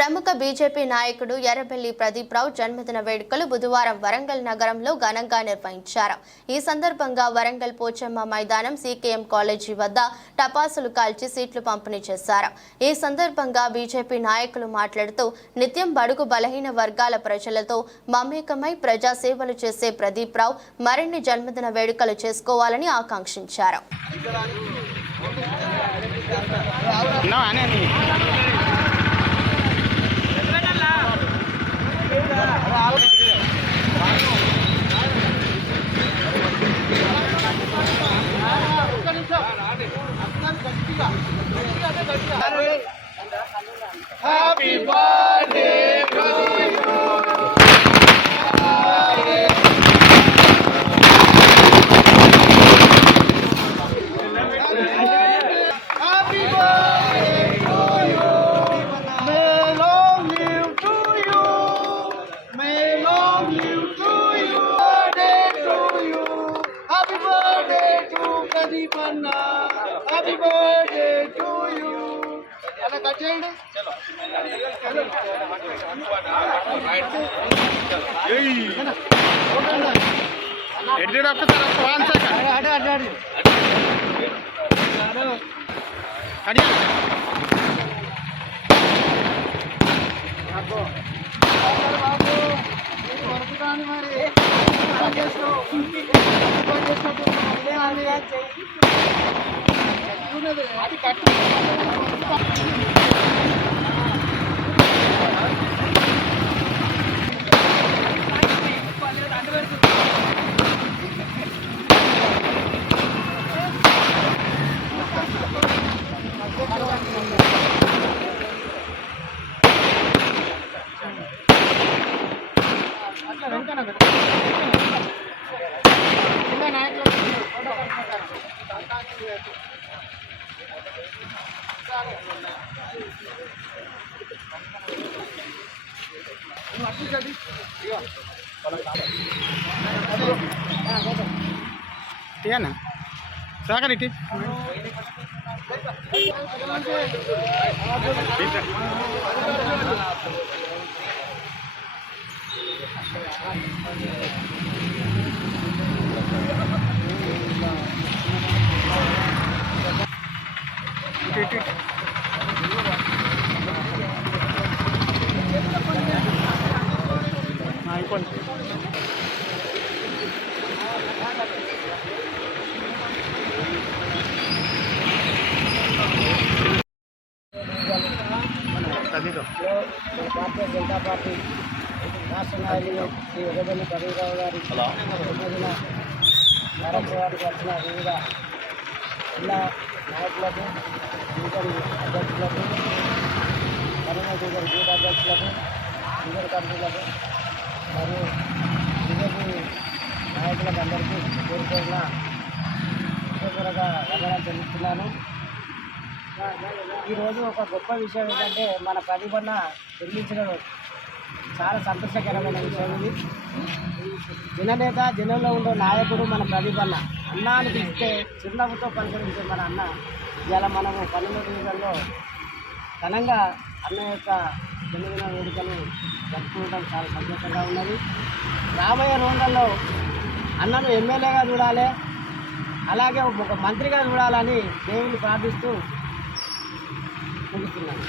ప్రముఖ బీజేపీ నాయకుడు ఎర్రబెల్లి ప్రదీప్ రావు జన్మదిన వేడుకలు బుధవారం వరంగల్ నగరంలో ఘనంగా నిర్వహించారు. ఈ సందర్భంగా వరంగల్ పోచమ్మ మైదానం సీకేఎం కాలేజీ వద్ద టపాసులు కాల్చి సీట్లు పంపిణీ చేశారు. ఈ సందర్భంగా బీజేపీ నాయకులు మాట్లాడుతూ నిత్యం బడుగు బలహీన వర్గాల ప్రజలతో మమేకమై ప్రజా సేవలు చేసే ప్రదీప్ రావు మరిన్ని జన్మదిన వేడుకలు చేసుకోవాలని ఆకాంక్షించారు. Happy birthday to you. Happy birthday to you. May long live to you. May long live to you. Birthday to you. Happy birthday to Pradeep Anna. Happy birthday to you. అలా కట్ చేయండి. ఎడ్డి ఒక్కసారి one second అడి వరకుతాను మరి అది కట్టు. ना सागर इटी Bharatiya Janata party రాష్ట్ర నాయకులు శ్రీ ఎర్రబెల్లి ప్రదీప్ రావు గారి జన్మదిన కార్యక్రమానికి వచ్చిన వివిధ జిల్లా నాయకులకు, డివిజన్ అధ్యక్షులకు, కరీంనగర్ డివిజన్ బూత్ అధ్యక్షులకు, డివిజన్ కమిటీలకు మరియు బీజేపీ నాయకులకు అందరికీ పేరు పేరున హృదయపూర్వక వందనాలు చెల్లిస్తున్నాను. ఈరోజు ఒక గొప్ప విషయం ఏంటంటే మన ప్రతిభన నిర్మించడం చాలా సంతోషకరమైన విషయం. ఇది జననేత, జనంలో ఉండే నాయకుడు మన ప్రతిభన. అన్నాన్ని పిలిస్తే చిరునవ్వుతో పలకరించే మన అన్న ఇవాళ మనము 12వ డివిజన్లో ఘనంగా అన్న యొక్క జన్మదిన వేడుకలు జరుపుకోవడం చాలా సంతోషంగా ఉన్నది. రాబోయే రోజుల్లో అన్నను ఎమ్మెల్యేగా చూడాలి, అలాగే ఒక మంత్రిగా చూడాలని దేవుని ప్రార్థిస్తూ ముగిస్తున్నాను.